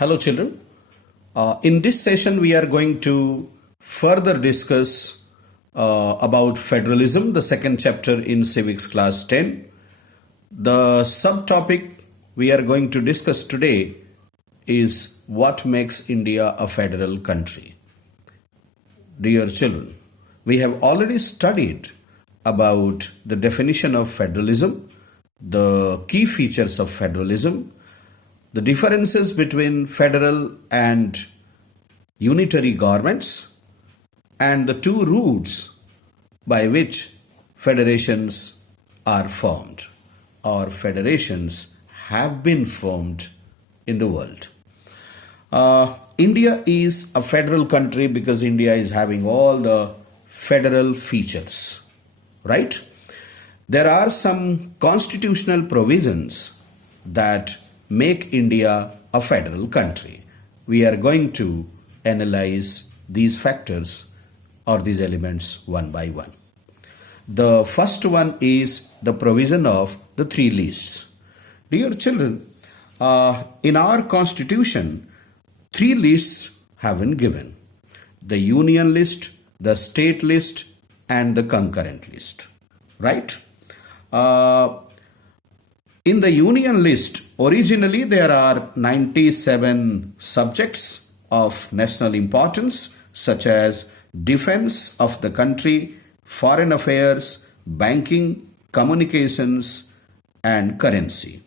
Hello children. In this session we are going to further discuss about federalism, the second chapter in civics class 10. The subtopic we are going to discuss today is what makes India a federal country. Dear children, we have already studied about the definition of federalism, the key features of federalism, the differences between federal and unitary governments, and the two routes by which federations are formed or federations have been formed in the world. India is a federal country because India is having all the federal features, right? There are some constitutional provisions that make India a federal country. We are going to analyze these factors or these elements one by one. The first one is the provision of the three lists. Dear children, in our constitution, three lists have been given: the union list, the state list, and the concurrent list, right? In the union list, originally there are 97 subjects of national importance, such as defense of the country, foreign affairs, banking, communications, and currency.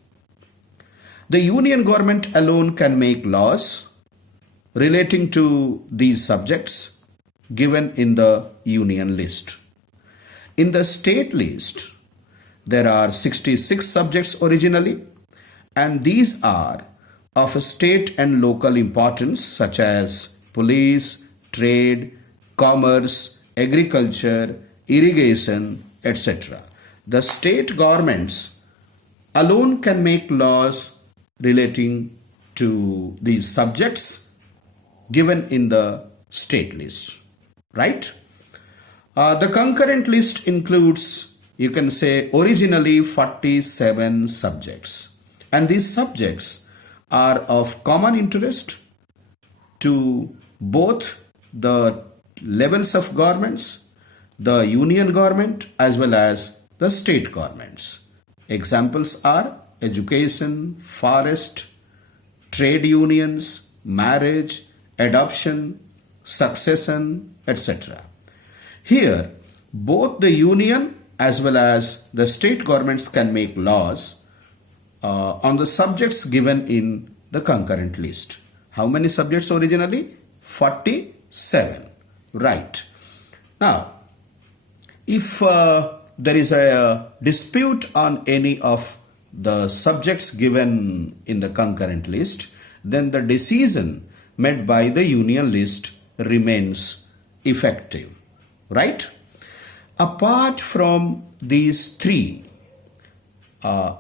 The union government alone can make laws relating to these subjects given in the union list. In the state list, there are 66 subjects originally, and these are of state and local importance, such as police, trade, commerce, agriculture, irrigation, etc. The state governments alone can make laws relating to these subjects given in the state list, right? The concurrent list includes, you can say, originally 47 subjects, and these subjects are of common interest to both the levels of governments, the union government as well as the state governments. Examples are education, forest, trade unions, marriage, adoption, succession, etc. Here, both the union as well as the state governments can make laws on the subjects given in the concurrent list. How many subjects originally? 47. Right. Now, if there is a dispute on any of the subjects given in the concurrent list, then the decision made by the union list remains effective. Right? Apart from these three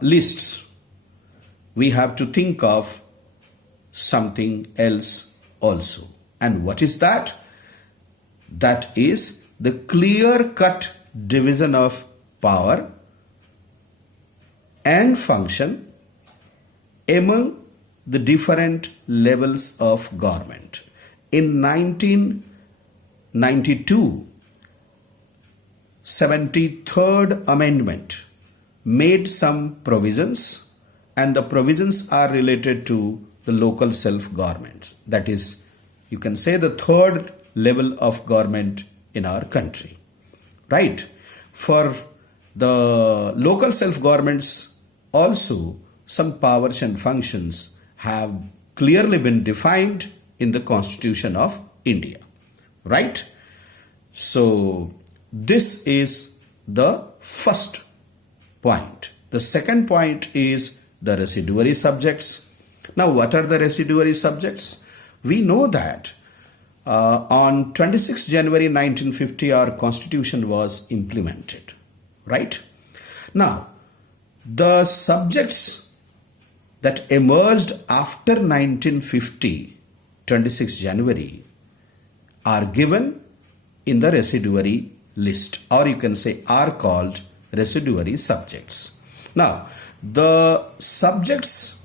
lists, we have to think of something else also. And what is that? That is the clear-cut division of power and function among the different levels of government. In 1992, 73rd Amendment made some provisions, and the provisions are related to the local self-government. That is, you can say, the third level of government in our country. Right? For the local self-governments also, some powers and functions have clearly been defined in the Constitution of India. Right? So, this is the first point. The second point is the residuary subjects. Now, what are the residuary subjects? We know that on 26 January 1950, our constitution was implemented, right? Now, the subjects that emerged after 1950, 26 January, are given in the residuary list, or you can say are called residuary subjects. Now, the subjects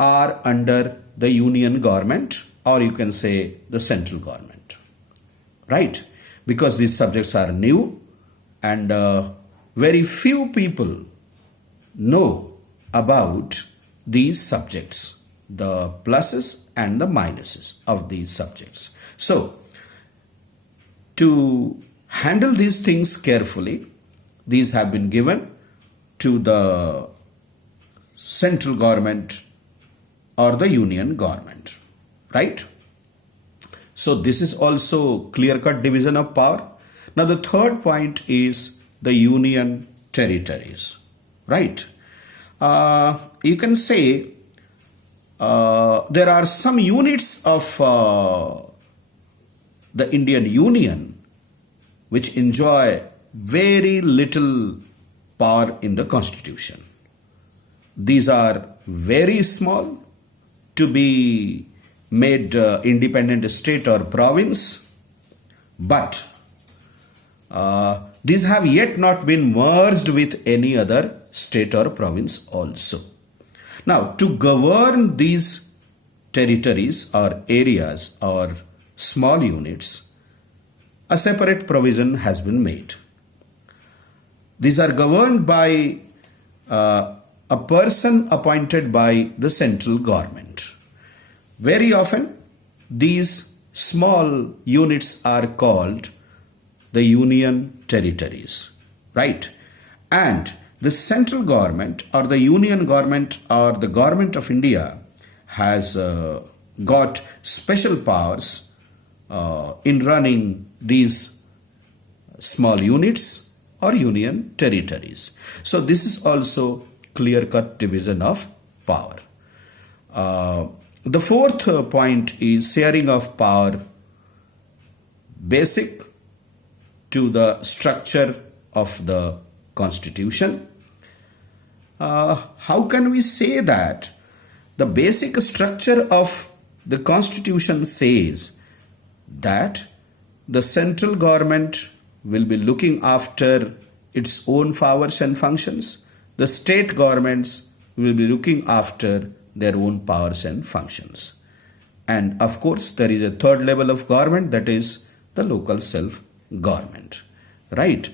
are under the union government, or you can say the central government, right? Because these subjects are new and very few people know about these subjects, the pluses and the minuses of these subjects. So, to handle these things carefully, these have been given to the central government or the union government, right? So this is also clear-cut division of power. Now the third point is the union territories, right? You can say there are some units of the Indian Union which enjoy very little power in the constitution. These are very small, to be made independent state or province, but these have yet not been merged with any other state or province also. Now, to govern these territories or areas or small units, a separate provision has been made. These are governed by a person appointed by the central government. Very often, these small units are called the union territories, right? And the central government or the union government or the government of India has got special powers in running these small units or union territories. So this is also clear-cut division of power. The fourth point is sharing of power basic to the structure of the constitution. How can we say that the basic structure of the constitution says that the central government will be looking after its own powers and functions? The state governments will be looking after their own powers and functions. And of course, there is a third level of government, that is the local self-government, right?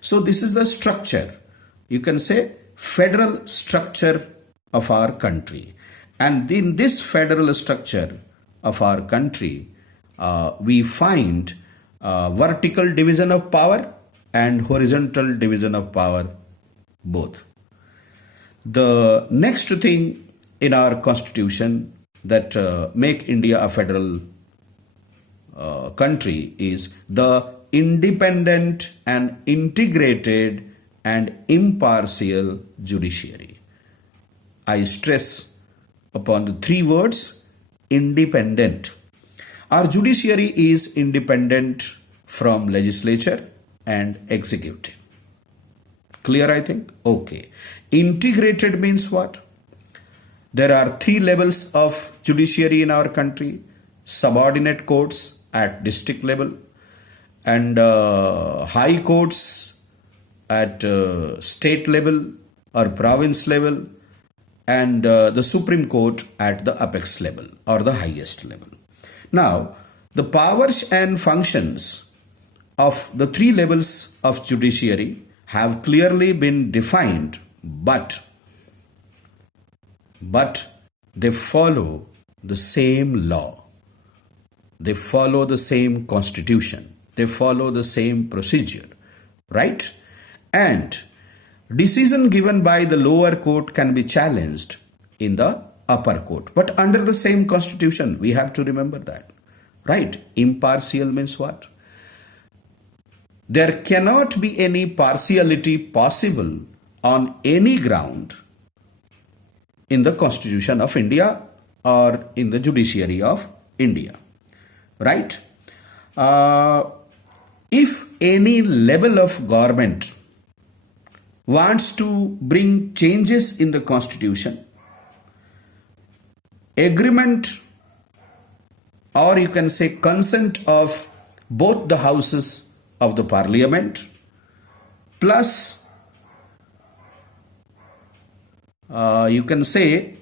So this is the structure. You can say federal structure of our country. And in this federal structure of our country, we find vertical division of power and horizontal division of power both. The next thing in our constitution that make India a federal country is the independent and integrated and impartial judiciary. I stress upon the three words, independent. Our judiciary is independent from legislature and executive. Clear, I think? Okay. Integrated means what? There are three levels of judiciary in our country. Subordinate courts at district level and high courts at state level or province level, and the Supreme Court at the apex level or the highest level. Now, the powers and functions of the three levels of judiciary have clearly been defined, but they follow the same law. They follow the same constitution. They follow the same procedure, right? And decision given by the lower court can be challenged in the upper court, but under the same constitution. We have to remember that, right? Impartial means what? There cannot be any partiality possible on any ground in the Constitution of India or in the judiciary of India, right? If any level of government wants to bring changes in the Constitution, agreement, or you can say consent of both the houses of the parliament plus you can say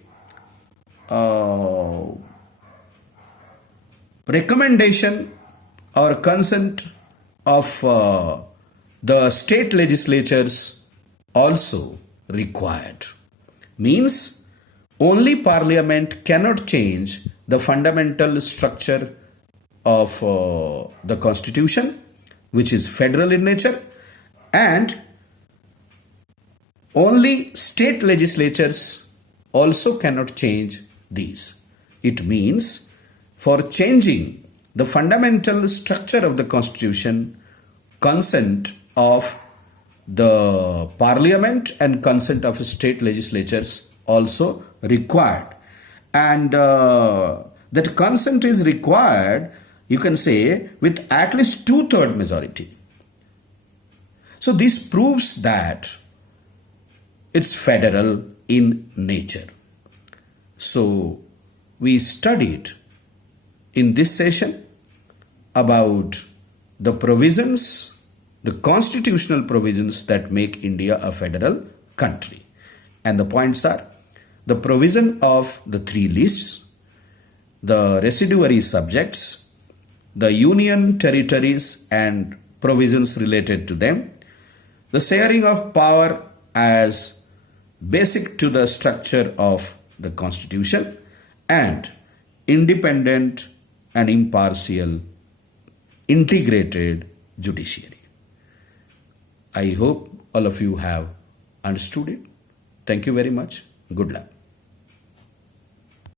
uh, recommendation or consent of the state legislatures also required. Means only parliament cannot change the fundamental structure of the constitution, which is federal in nature, and only state legislatures also cannot change these. It means for changing the fundamental structure of the constitution, consent of the parliament and consent of state legislatures also required. And that consent is required, you can say, with at least 2/3 majority. So this proves that it's federal in nature. So we studied in this session about the provisions, the constitutional provisions that make India a federal country. And the points are the provision of the three lists, the residuary subjects, the union territories and provisions related to them, the sharing of power as basic to the structure of the constitution, and independent and impartial integrated judiciary. I hope all of you have understood it. Thank you very much. Good luck.